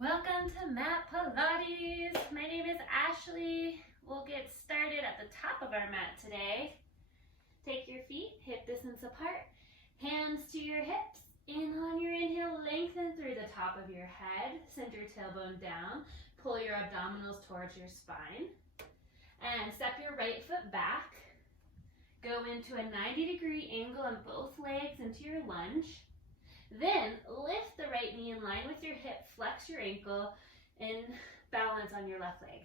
Welcome to mat Pilates. My name is Ashley. We'll get started at the top of our mat today. Take your feet hip distance apart, hands to your hips. And on your inhale, lengthen through the top of your head. Send your tailbone down. Pull your abdominals towards your spine. And step your right foot back. Go into a 90-degree angle on both legs into your lunge. Then lift the right knee in line with your hip, flex your ankle, and balance on your left leg.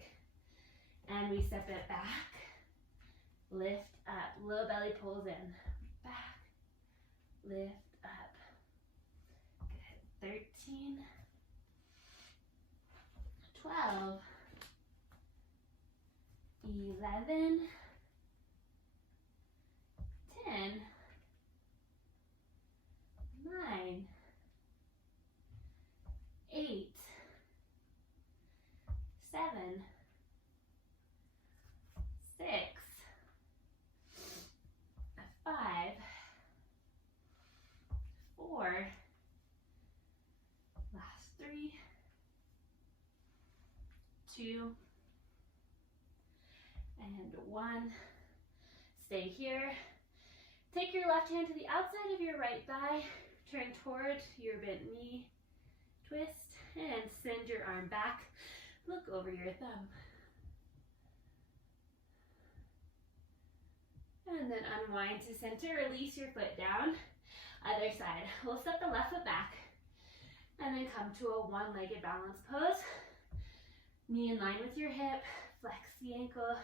And we step it back, lift up, low belly pulls in, back, lift up. Good. 13, 12, 11, 10, 9, 8, 7, 6, 5, 4, last 3, 2, and 1. Stay here. Take your left hand to the outside of your right thigh. Turn toward your bent knee, twist, and send your arm back. Look over your thumb. And then unwind to center, release your foot down. Other side. We'll step the left foot back, and then come to a one-legged balance pose. Knee in line with your hip, flex the ankle.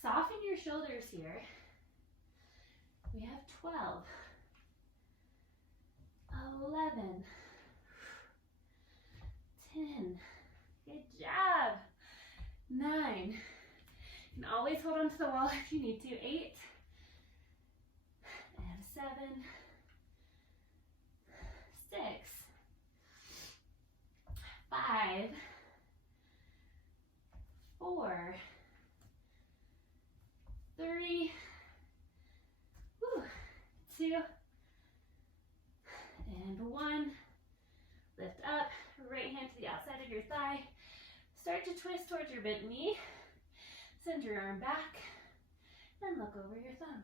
Soften your shoulders here. We have 12. 11, 10, good job, 9, you can always hold on to the wall if you need to, 8, and 7, 6, 5, 4, 3, 2, and 1. Lift up, right hand to the outside of your thigh. Start to twist towards your bent knee. Send your arm back and look over your thumb.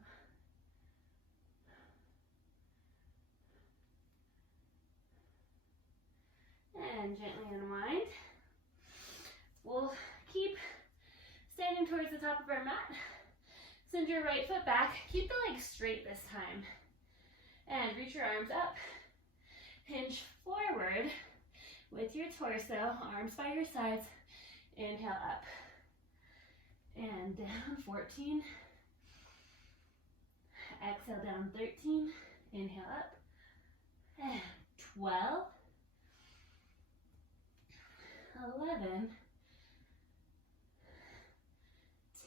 And gently unwind. We'll keep standing towards the top of our mat. Send your right foot back. Keep the legs straight this time. And reach your arms up. Hinge forward with your torso, arms by your sides. Inhale up and down, 14. Exhale down, 13. Inhale up and 12, 11,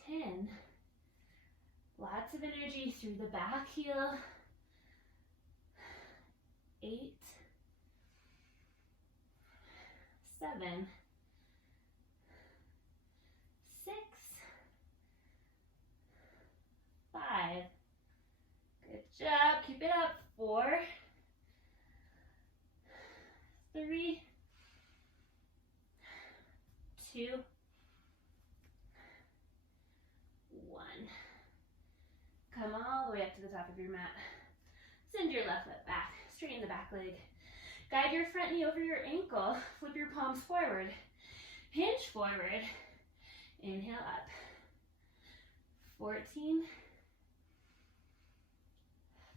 10. Lots of energy through the back heel. 8, 7, 6, 5. Good job. Keep it up. 4, 3, 2, 1. Come all the way up to the top of your mat. Send your left foot back. Straighten the back leg. Guide your front knee over your ankle. Flip your palms forward. Hinge forward. Inhale up. 14,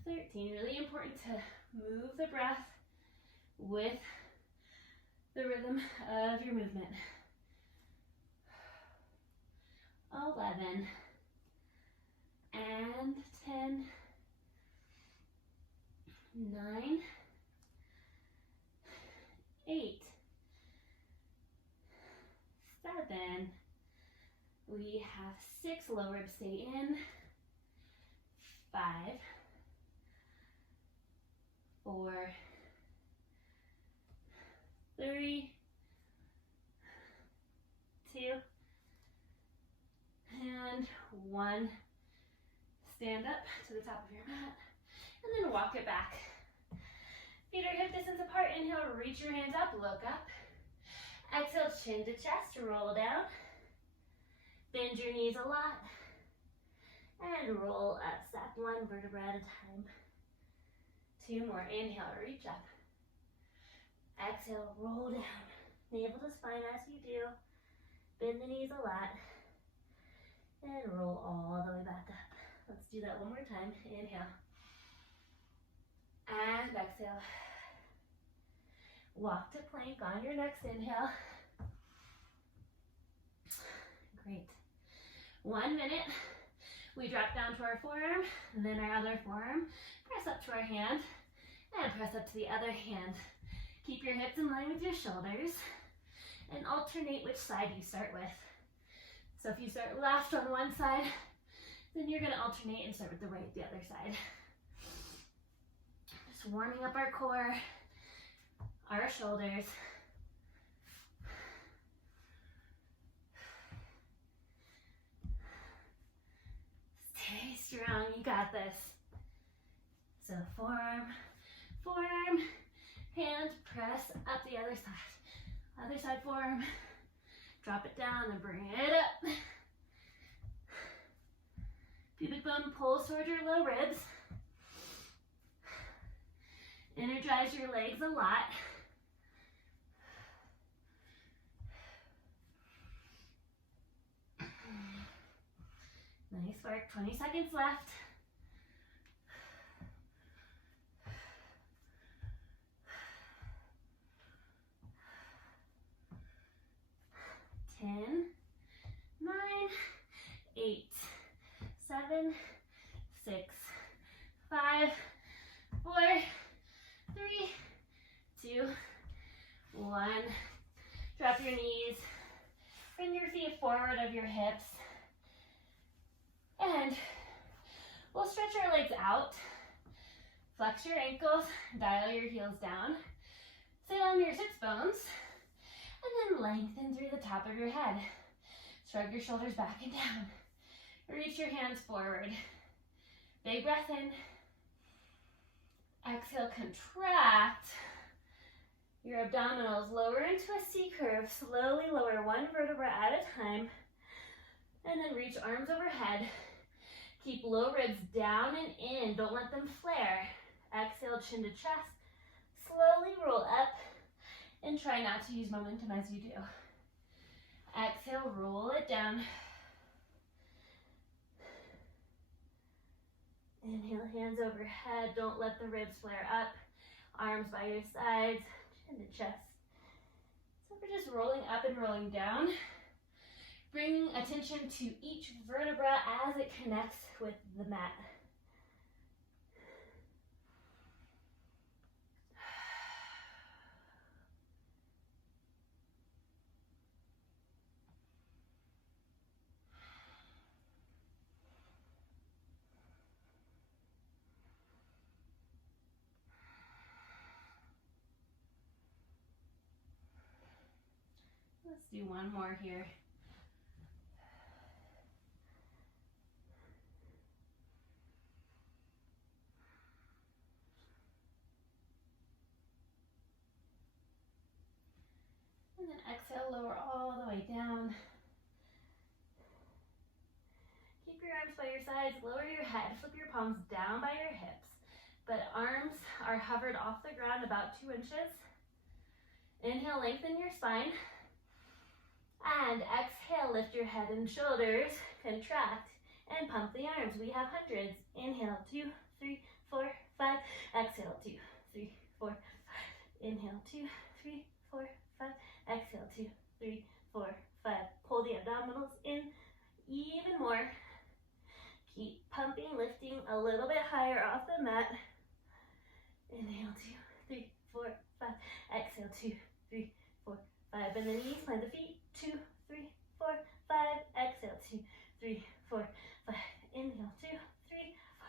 13. Really important to move the breath with the rhythm of your movement. 11 and 10. 9, 8, 7. We have 6. Low ribs stay in. 5, 4, 3, 2, and 1. Stand up to the top of your mat. And then walk it back. Feet are hip distance apart. Inhale, reach your hands up, look up. chin to chest, roll down. Bend your knees a lot. And roll up, step one vertebra at a time. 2 more, inhale, reach up. Exhale, roll down. Navel to spine as you do. Bend the knees a lot. And roll all the way back up. Let's do that one more time. Inhale. And exhale. Walk to plank on your next inhale. Great. 1 minute. We drop down to our forearm, and then our other forearm. Press up to our hand, and press up to the other hand. Keep your hips in line with your shoulders, and alternate which side you start with. So if you start left on one side, then you're going to alternate and start with the right, the other side. Just warming up our core, our shoulders. Stay strong, you got this. So forearm, forearm, hand, press up the other side. Other side forearm, drop it down and bring it up. Pubic bone pulls toward your low ribs. Energize your legs a lot. Nice work, 20 seconds left. Ten, 9, 8, 7, 6, 5, 4, 3, 2, 1. Drop your knees. Bring your feet forward of your hips. And we'll stretch our legs out. Flex your ankles, dial your heels down. Sit on your sits bones. And then lengthen through the top of your head. Shrug your shoulders back and down. Reach your hands forward. Big breath in. Exhale, contract your abdominals. Lower into a C curve. Slowly lower one vertebra at a time. And then reach arms overhead. Keep low ribs down and in. Don't let them flare. Exhale, chin to chest. Slowly roll up. And try not to use momentum as you do. Exhale, roll it down. Inhale, hands overhead. Don't let the ribs flare up. Arms by your sides, chin to chest. So we're just rolling up and rolling down. Bringing attention to each vertebra as it connects with the mat. Let's do one more here. And then exhale, lower all the way down. Keep your arms by your sides, lower your head, flip your palms down by your hips. But arms are hovered off the ground about 2 inches. Inhale, lengthen your spine. And exhale, lift your head and shoulders, contract, and pump the arms. We have hundreds. Inhale, 2, 3, 4, 5. Exhale, 2, 3, 4, 5. Inhale, 2, 3, 4, 5. Exhale, 2, 3, 4, 5. Pull the abdominals in even more. Keep pumping, lifting a little bit higher off the mat. Inhale, 2, 3, 4, 5. Exhale, 2, 3, 4, 5. Bend the knees, plant the feet. 2, 3, 4, 5. Exhale, 2, 3, 4, 5. Inhale, 2, 3, 4,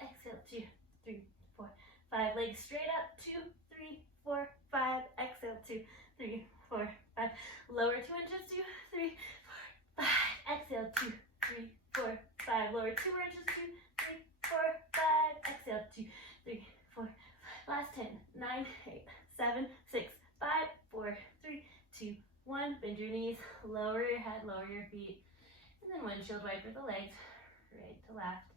5. Exhale, 2, 3, 4, 5. Legs straight up. 2, 3, 4, 5. Exhale, 2, 3, 4, 5. Lower 2 inches. 2, 3, 4, 5. Exhale, 2, 3, 4, 5. Lower 2 more inches. 2, 3, 4, 5. Exhale, 2, 3, 4, 5. Last 10, 9, 8, 7, 6, 5, 4, 3, 2, 1, bend your knees, lower your head, lower your feet, and then windshield wiper the legs, right to left.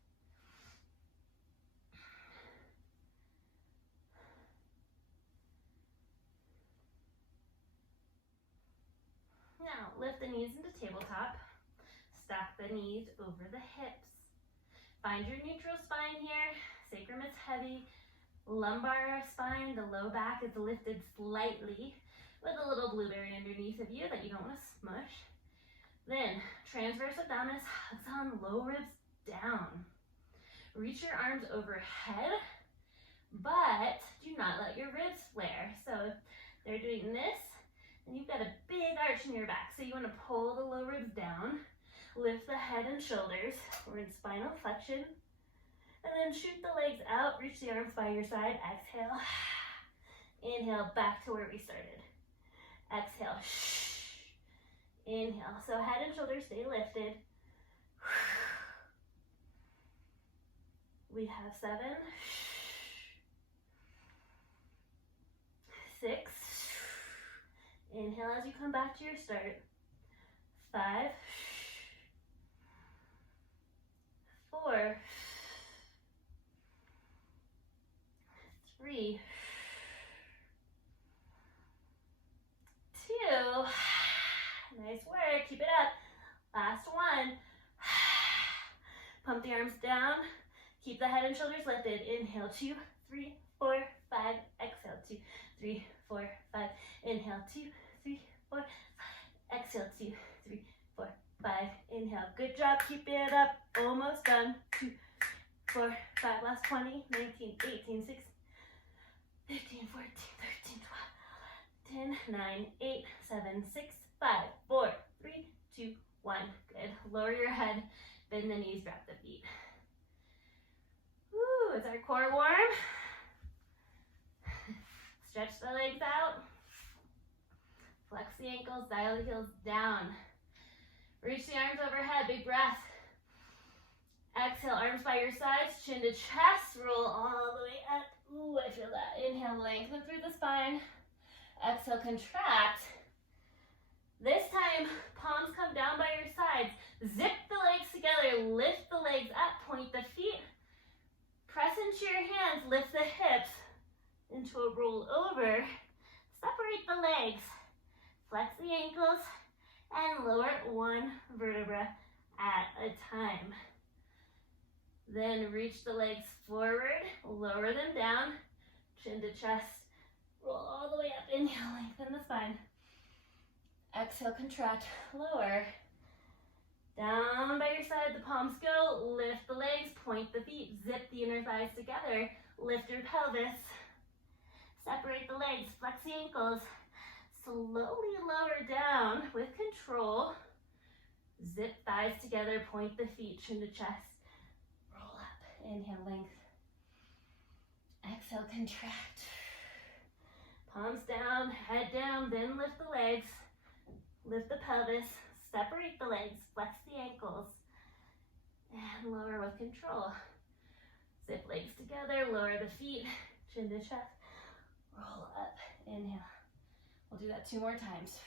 Now, lift the knees into tabletop. Stack the knees over the hips. Find your neutral spine here. Sacrum is heavy. Lumbar spine, the low back is lifted slightly with a little blueberry underneath of you that you don't want to smush. Then, transverse abdominis, hugs on, low ribs down. Reach your arms overhead, but do not let your ribs flare. So if they're doing this, and you've got a big arch in your back, so you want to pull the low ribs down, lift the head and shoulders. We're in spinal flexion, and then shoot the legs out, reach the arms by your side, exhale, inhale, back to where we started. Exhale, inhale, so head and shoulders stay lifted. We have 7, 6, inhale as you come back to your start. 5, 4, 3, 2, nice work, keep it up. Last one. Pump the arms down, keep the head and shoulders lifted. Inhale, 2, 3, 4, 5, exhale, 2, 3, 4, 5, inhale, 2, 3, 4, 5, exhale, 2, 3, 4, 5, inhale. Good job, keep it up, almost done. 2, 4, 5, last 20, 19, 18, 16, 15, 14, 13, 12, 10, 9, 8, 7, 6, 5, 4, 3, 2, 1. Good. Lower your head, bend the knees, drop the feet. Woo, is our core warm? Stretch the legs out. Flex the ankles, dial the heels down. Reach the arms overhead, big breath. Exhale, arms by your sides, chin to chest, roll all the way up. Ooh, I feel that. Inhale, lengthen through the spine. Exhale, contract. This time, palms come down by your sides. Zip the legs together, lift the legs up, point the feet. Press into your hands, lift the hips into a roll over. Separate the legs. Flex the ankles and lower one vertebra at a time. Then reach the legs forward, lower them down, chin to chest, roll all the way up. Inhale, lengthen the spine. Exhale, contract, lower. Down by your side, the palms go, lift the legs, point the feet, zip the inner thighs together, lift your pelvis, separate the legs, flex the ankles, slowly lower down with control, zip thighs together, point the feet, chin to chest, roll up, inhale, length, exhale, contract, palms down, head down, then lift the legs, lift the pelvis, separate the legs, flex the ankles, and lower with control. Zip legs together, lower the feet, chin to chest, roll up, inhale. We'll do that 2 more times.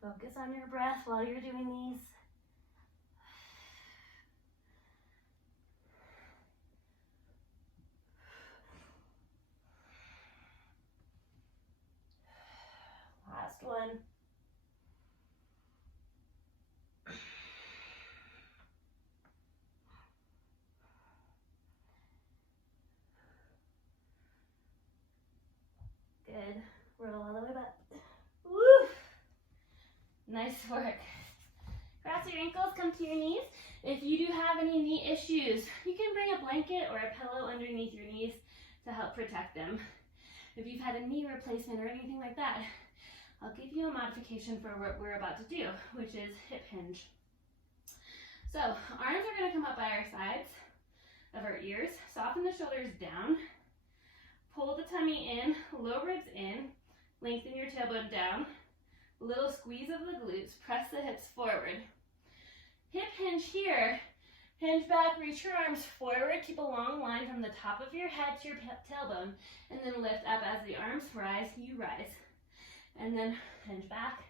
Focus on your breath while you're doing these. Last one. Good. Roll all the way back. Woo! Nice work. Cross your ankles, come to your knees. If you do have any knee issues, you can bring a blanket or a pillow underneath your knees to help protect them. If you've had a knee replacement or anything like that, I'll give you a modification for what we're about to do, which is hip hinge. So, arms are going to come up by our sides of our ears. Soften the shoulders down. Pull the tummy in, low ribs in. Lengthen your tailbone down. Little squeeze of the glutes. Press the hips forward. Hip hinge here Hinge back, reach your arms forward. Keep a long line from the top of your head to your tailbone. And then lift up as the arms rise, you rise. And then hinge back,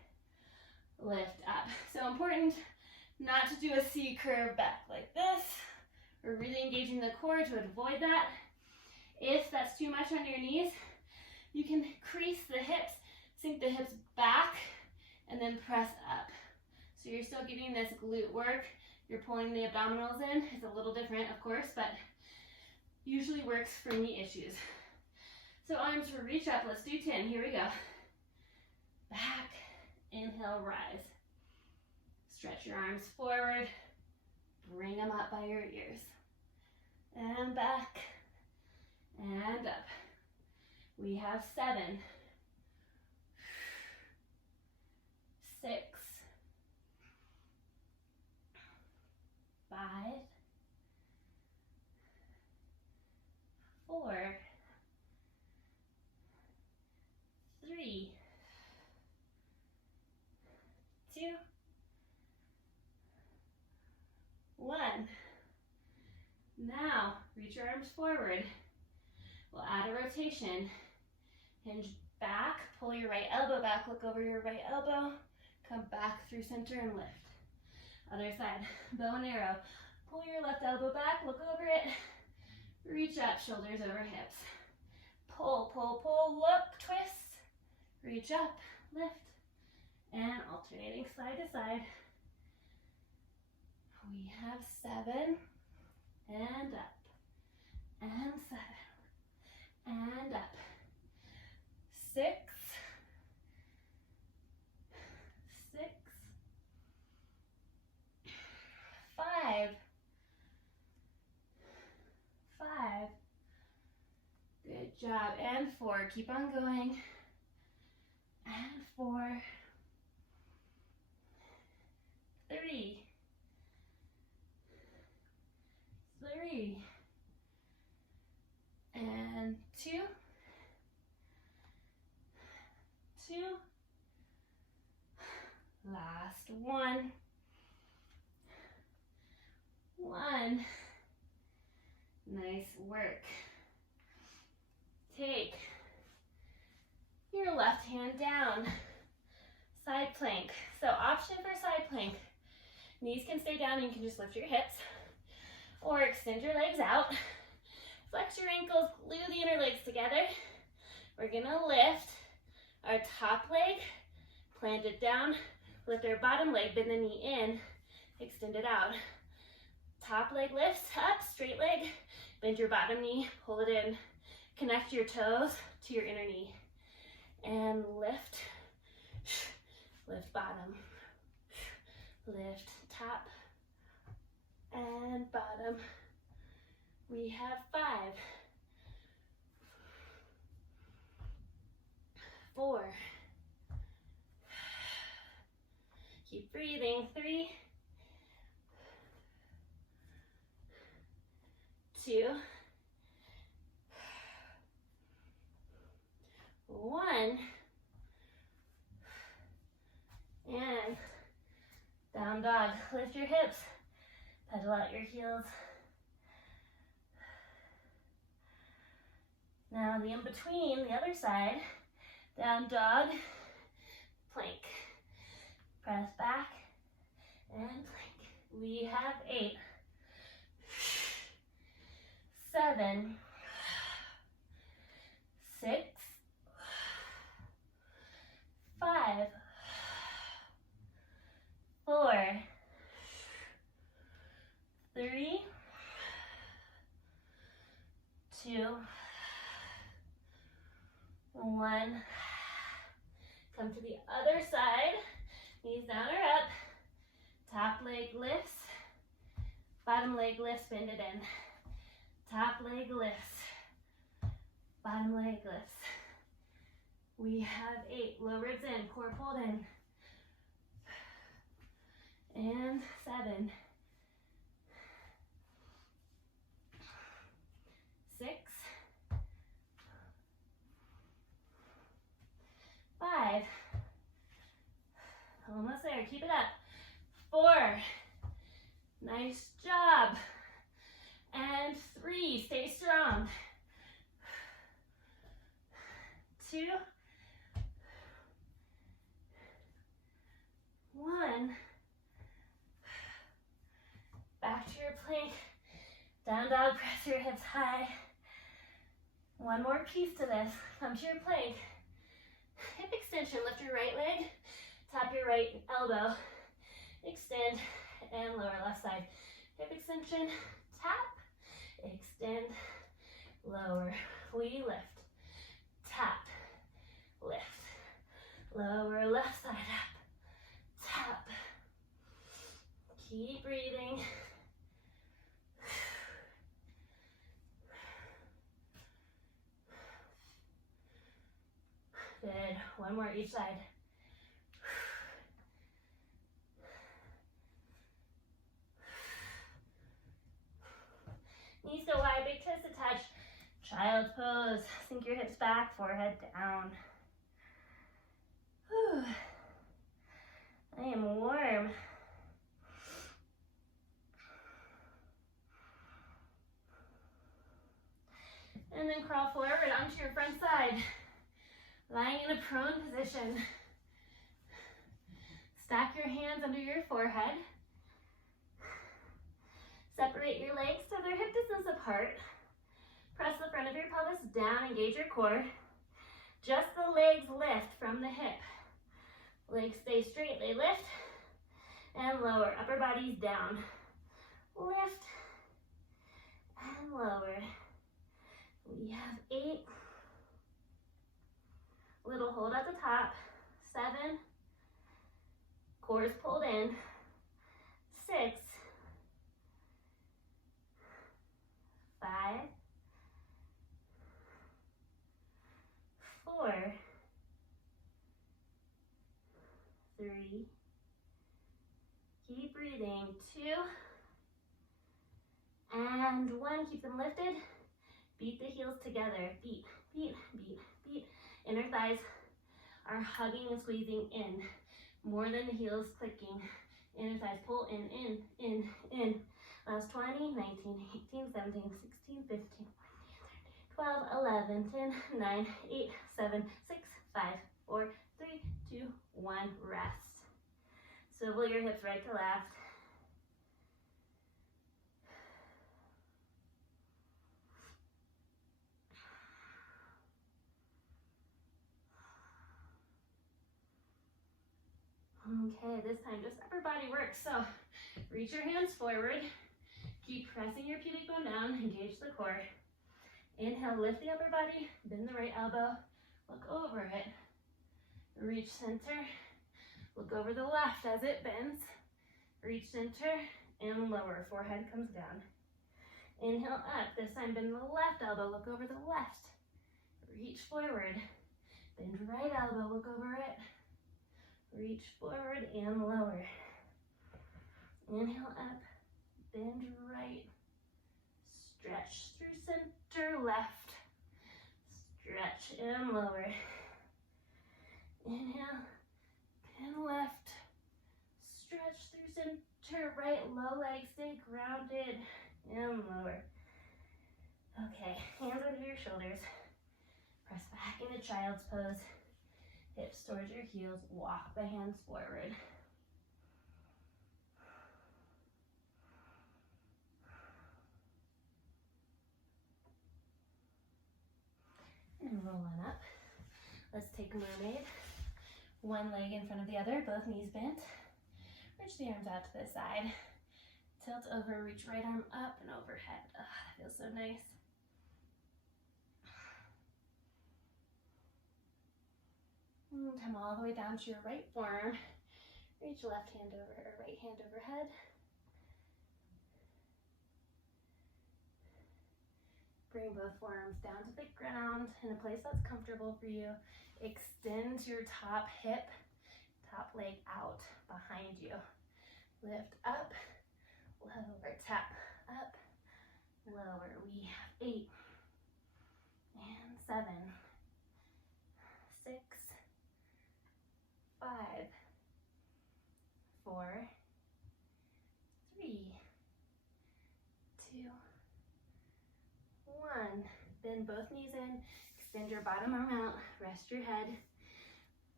lift up. So important not to do a C curve back like this. We're really engaging the core to avoid that. If that's too much on your knees, you can crease the hips, sink the hips back, and then press up. So you're still getting this glute work. You're pulling the abdominals in. It's a little different, of course, but usually works for knee issues. So arms to reach up. Let's do 10. Here we go. Back, inhale, rise. Stretch your arms forward. Bring them up by your ears. And back, and up. We have 7, 6, 5, 4, 3, 2, 1. Now, reach your arms forward. We'll add a rotation. Hinge back, pull your right elbow back, look over your right elbow, come back through center and lift. Other side, bow and arrow. Pull your left elbow back, look over it, reach up, shoulders over hips. Pull, pull, pull, look, twist, reach up, lift, and alternating side to side. We have 7, and up, and 7, and up. 6, 6, 5, 5. Good job. And 4. Keep on going. And 4, 3, 3, and 2, 2, last 1, 1. Nice work. Take your left hand down, side plank. So option for side plank. Knees can stay down, you can just lift your hips, or extend your legs out. Flex your ankles, glue the inner legs together. We're gonna lift our top leg, plant it down, lift our bottom leg, bend the knee in, extend it out. Top leg lifts up, straight leg, bend your bottom knee, pull it in, connect your toes to your inner knee, and lift, lift bottom, lift top, and bottom. We have 5, 4, keep breathing, 3, 2, 1, and down dog. Lift your hips, pedal out your heels. Now the in-between, the other side, down dog, plank. Press back and plank. We have 8, 7, 6, 5, 4, 3, 2, 1. Come to the other side. Knees down or up. Top leg lifts. Bottom leg lifts, bend it in. Top leg lifts. Bottom leg lifts. We have 8. Low ribs in, core pulled in. And 7. 6. 5. Almost there. Keep it up. 4. Nice job. And 3, stay strong. 2, 1. Back to your plank. Down dog, press your hips high. One more piece to this. Come to your plank. Hip extension, lift your right leg, tap your right elbow, extend, and lower left side. Hip extension, tap, extend, lower. We lift, tap, lift, lower left side up, tap. Keep breathing. Good. One more each side. Knees go wide, big toes to touch. Child's pose. Sink your hips back, forehead down. Whew. I am warm. And then crawl forward onto your front side. Lying in a prone position. Stack your hands under your forehead. Separate your legs so they're hip distance apart. Press the front of your pelvis down, engage your core. Just the legs lift from the hip. Legs stay straight, they lift and lower. Upper body's down. Lift and lower. We have 8. Little hold at the top. 7. Core is pulled in. 6. 5. 4. 3. Keep breathing. 2. And 1. Keep them lifted. Beat the heels together. Beat, beat, beat, beat. Inner thighs are hugging and squeezing in more than the heels clicking. Inner thighs pull in. Last 20, 19, 18, 17, 16, 15, 12, 11, 10, 9, 8, 7, 6, 5, 4, 3, 2, 1. Rest. Swivel your hips right to left. Okay, this time just upper body work. So reach your hands forward. Keep pressing your pubic bone down. Engage the core. Inhale, lift the upper body. Bend the right elbow. Look over it. Reach center. Look over the left as it bends. Reach center and lower. Forehead comes down. Inhale up. This time bend the left elbow. Look over the left. Reach forward. Bend right elbow. Look over it. Reach forward and lower. Inhale up, bend right. Stretch through center, left. Stretch and lower. Inhale, and left. Stretch through center, right. Low leg, stay grounded and lower. Okay, hands under your shoulders. Press back into child's pose. Hips towards your heels, walk the hands forward. And roll on up. Let's take mermaid. One leg in front of the other, both knees bent. Reach the arms out to the side. Tilt over, reach right arm up and overhead. Oh, that feels so nice. Come all the way down to your right forearm. Reach left hand over or right hand overhead. Bring both forearms down to the ground in a place that's comfortable for you. Extend your top hip, top leg out behind you. Lift up, lower, tap, up, lower. We have 8 and 7, 6, 5, 4, 3, Bend both knees in, extend your bottom arm out, rest your head.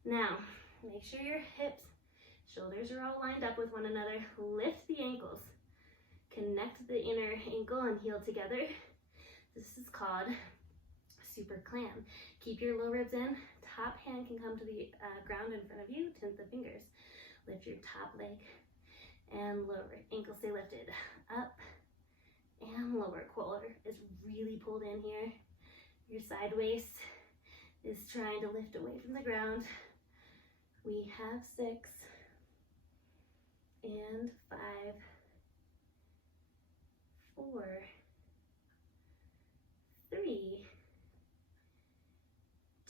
Now, make sure your hips, shoulders are all lined up with one another. Lift the ankles. Connect the inner ankle and heel together. This is called super clam. Keep your low ribs in. Top hand can come to the ground in front of you. Tint the fingers. Lift your top leg and lower. Ankle stay lifted. Up and lower. Core is really pulled in here. Your side waist is trying to lift away from the ground. We have 6 and 5, 4, 3,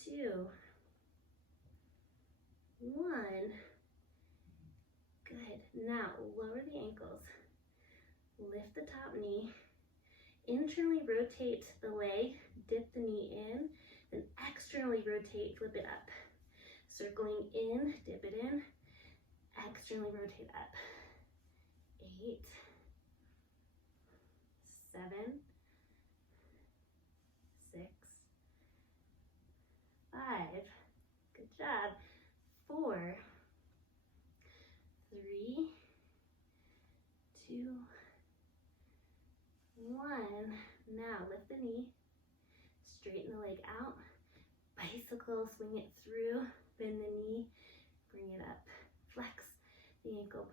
2, 1. Good. Now lower the ankles. Lift the top knee. Internally rotate the leg. Dip the knee in. Then externally rotate. Flip it up. Circling in. Dip it in. Externally rotate up. 8, 7, 6, 5. Good job. 4, 3, 2, 1. Now lift the knee, straighten the leg out, bicycle, swing it through, bend the knee, bring it up, flex the ankle,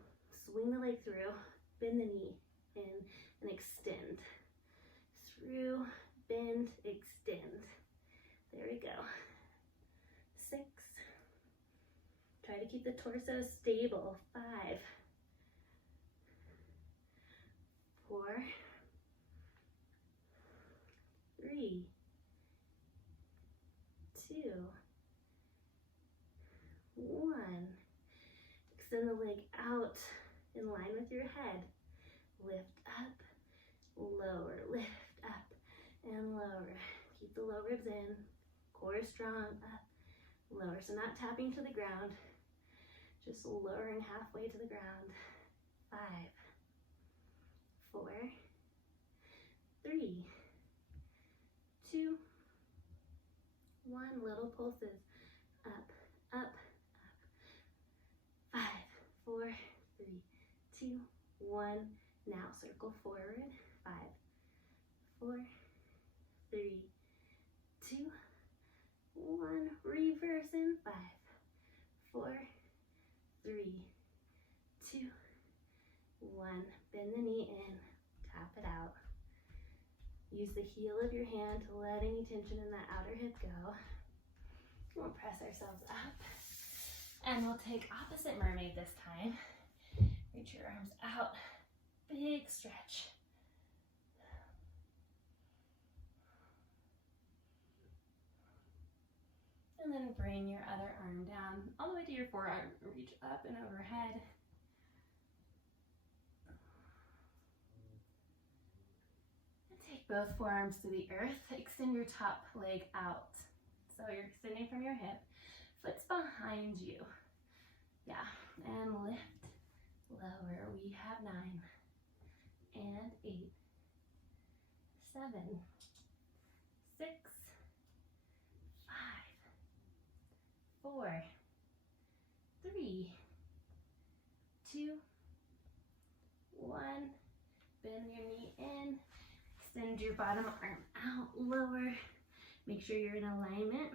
swing the leg through, bend the knee in, and extend. Through, bend, extend. There we go. 6. Try to keep the torso stable. 5, 4, 3, 2, 1. Extend the leg out in line with your head. Lift up, lower, lift up and lower. Keep the low ribs in, core strong, up, lower. So not tapping to the ground, just lowering halfway to the ground. 5, 4, 3, 2, 1. Little pulses. Up, up, up. 5, 4, 3, 2, 1. Now circle forward. 5, 4, 3, 2, 1. Reverse in 5, 4, 3, 2, 1. Bend the knee in. Tap it out. Use the heel of your hand to let any tension in that outer hip go. We'll press ourselves up. And we'll take opposite mermaid this time. Reach your arms out. Big stretch. And then bring your other arm down all the way to your forearm. Reach up and overhead. And take both forearms to the earth. Extend your top leg out. So you're extending from your hip. Foot's behind you. Yeah, and lift, lower. We have 9 and 8, 7, 6, 5, 4, 3, 2, 1. Bend your knee in. Extend your bottom arm out, lower. Make sure you're in alignment.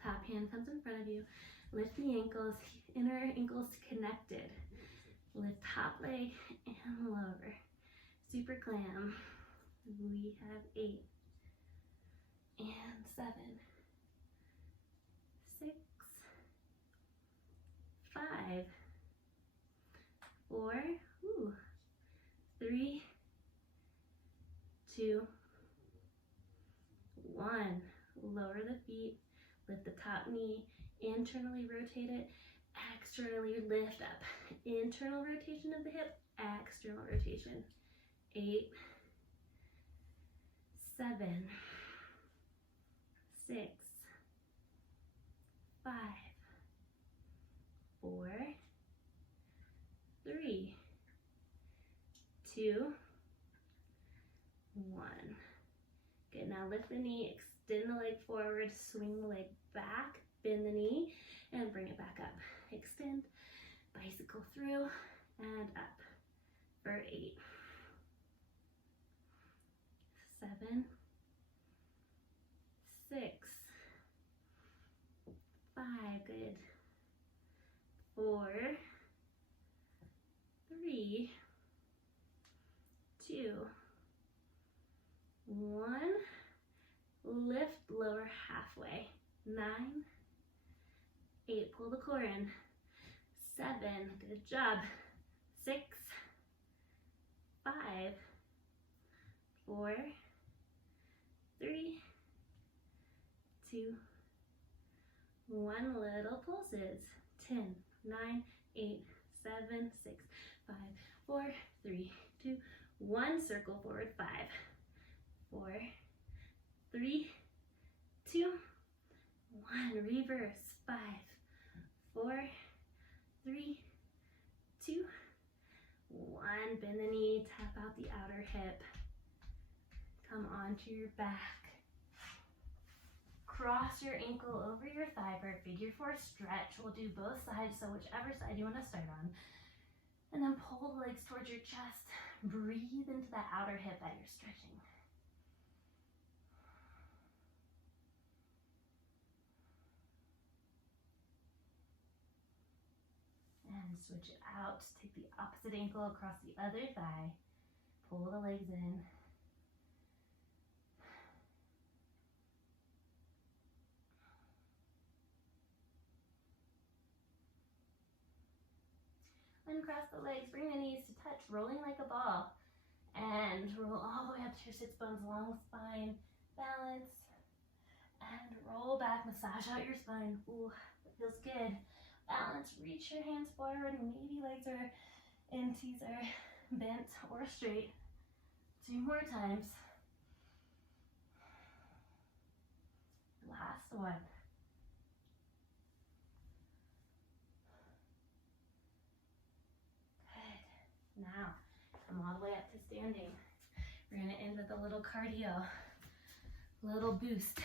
Top hand comes in front of you. Lift the ankles, inner ankles connected. Lift top leg and lower. Super clam. We have 8 and 7, 6, 5, 4, 3, 2, 1. Lower the feet, lift the top knee, internally rotate it, externally lift up. Internal rotation of the hip, external rotation. 8, 7, 6, 5, 4, 3, 2, 1. Good. Now Now lift the knee, extend the leg forward, swing the leg back, bend the knee, and bring it back up. Extend, bicycle through, and up for 8, 7, 6, 5, good, 4, 3, 2, 1. Lift, lower halfway. 9, 8, pull the core in. 7, good job. 6, 5, 4, 3, 2, 1. Little pulses. 10, 9, 8, 7, 6, 5, 4, 3, 2, 1. Circle forward. 5, 4, 3, 2, 1. Reverse. 5, 4, 3, 2, 1. Bend the knee, tap out the outer hip. Come onto your back. Cross your ankle over your thigh for a figure 4 stretch. We'll do both sides, so whichever side you want to start on. And then pull the legs towards your chest. Breathe into that outer hip that you're stretching. And switch it out. Take the opposite ankle across the other thigh. Pull the legs in. Uncross the legs, bring the knees to touch, rolling like a ball. And roll all the way up to your sits bones, long spine, balance. And roll back, massage out your spine. Ooh, that feels good. Balance, reach your hands forward, maybe legs are inties are bent or straight. 2 more times. Last one. Good. Now, come all the way up to standing. We're gonna end with a little cardio, a little boost.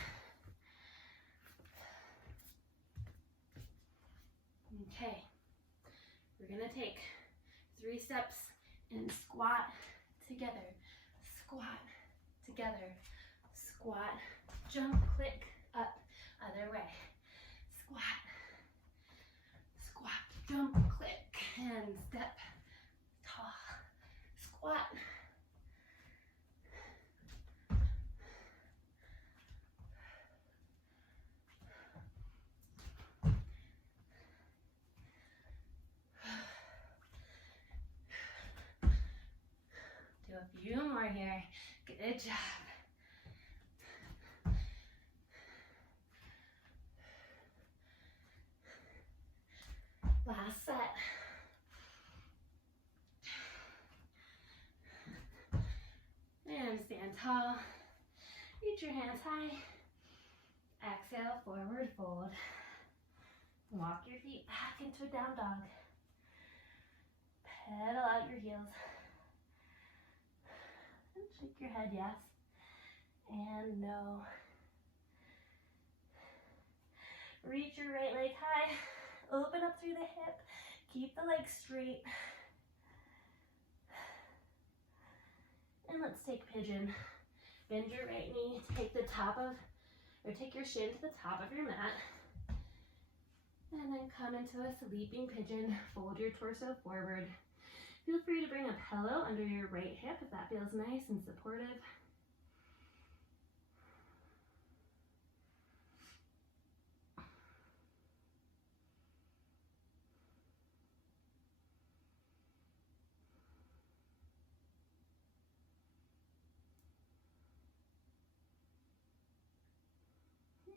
Okay, we're gonna take 3 steps and squat together, squat together, squat, jump, click, up, other way, squat, squat, jump, click, and step, tall, squat, do a few more here. Good job. Last set. And stand tall. Reach your hands high. Exhale, forward fold. Walk your feet back into a down dog. Pedal out your heels. And shake your head, yes. And no. Reach your right leg high. Open up through the hip. Keep the leg straight. And let's take pigeon. Bend your right knee. Take your shin to the top of your mat. And then come into a sleeping pigeon. Fold your torso forward. Feel free to bring a pillow under your right hip if that feels nice and supportive.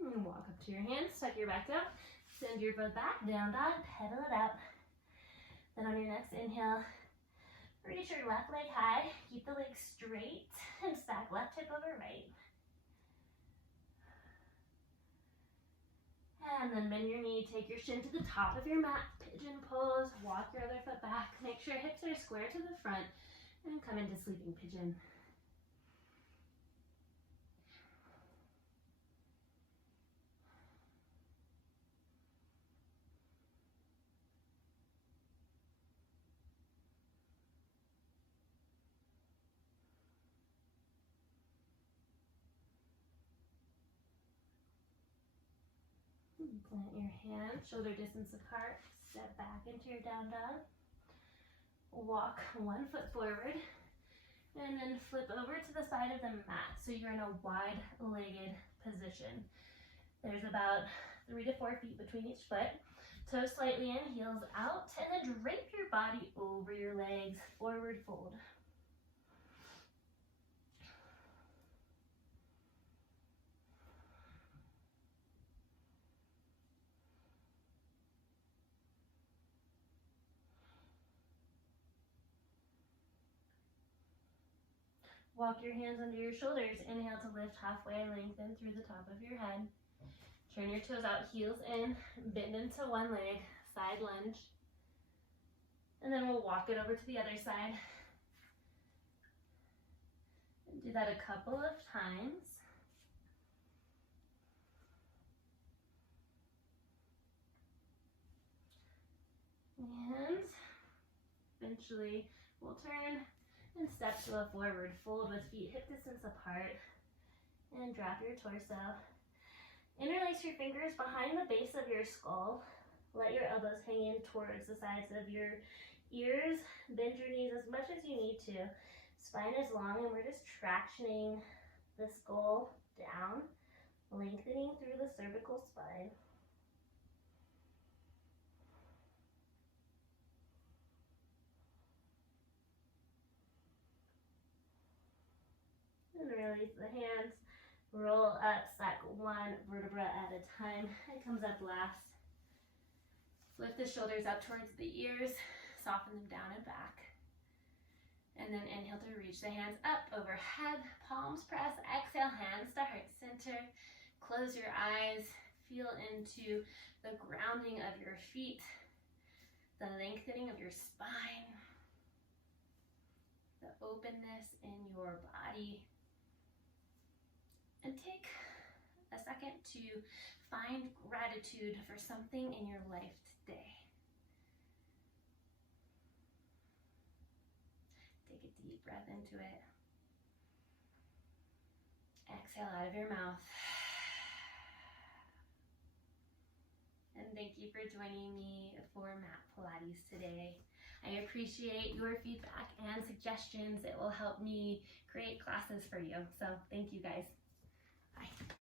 And walk up to your hands, tuck your back down, send your foot back, down dog, pedal it out. Then on your next inhale, reach your left leg high, keep the leg straight, and stack left hip over right. And then bend your knee, take your shin to the top of your mat, pigeon pose, walk your other foot back, make sure hips are square to the front, and come into sleeping pigeon. Plant your hands shoulder distance apart. Step back into your down dog. Walk one foot forward and then flip over to the side of the mat so you're in a wide-legged position. There's about 3 to 4 feet between each foot. Toes slightly in, heels out, and then drape your body over your legs, forward fold. Walk your hands under your shoulders. Inhale to lift halfway, lengthen through the top of your head. Turn your toes out, heels in, bend into one leg, side lunge. And then we'll walk it over to the other side. And do that a couple of times. And eventually we'll turn and step to a forward fold with feet hip distance apart. And drop your torso. Interlace your fingers behind the base of your skull. Let your elbows hang in towards the sides of your ears. Bend your knees as much as you need to. Spine is long and we're just tractioning the skull down, lengthening through the cervical spine. And release the hands. Roll up, stack one vertebra at a time. It comes up last. Lift the shoulders up towards the ears. Soften them down and back. And then inhale to reach the hands up overhead. Palms press. Exhale, hands to heart center. Close your eyes. Feel into the grounding of your feet. The lengthening of your spine. The openness in your body. And take a second to find gratitude for something in your life today. Take a deep breath into it. Exhale out of your mouth. And thank you for joining me for Mat Pilates today. I appreciate your feedback and suggestions. It will help me create classes for you. So thank you guys. Bye.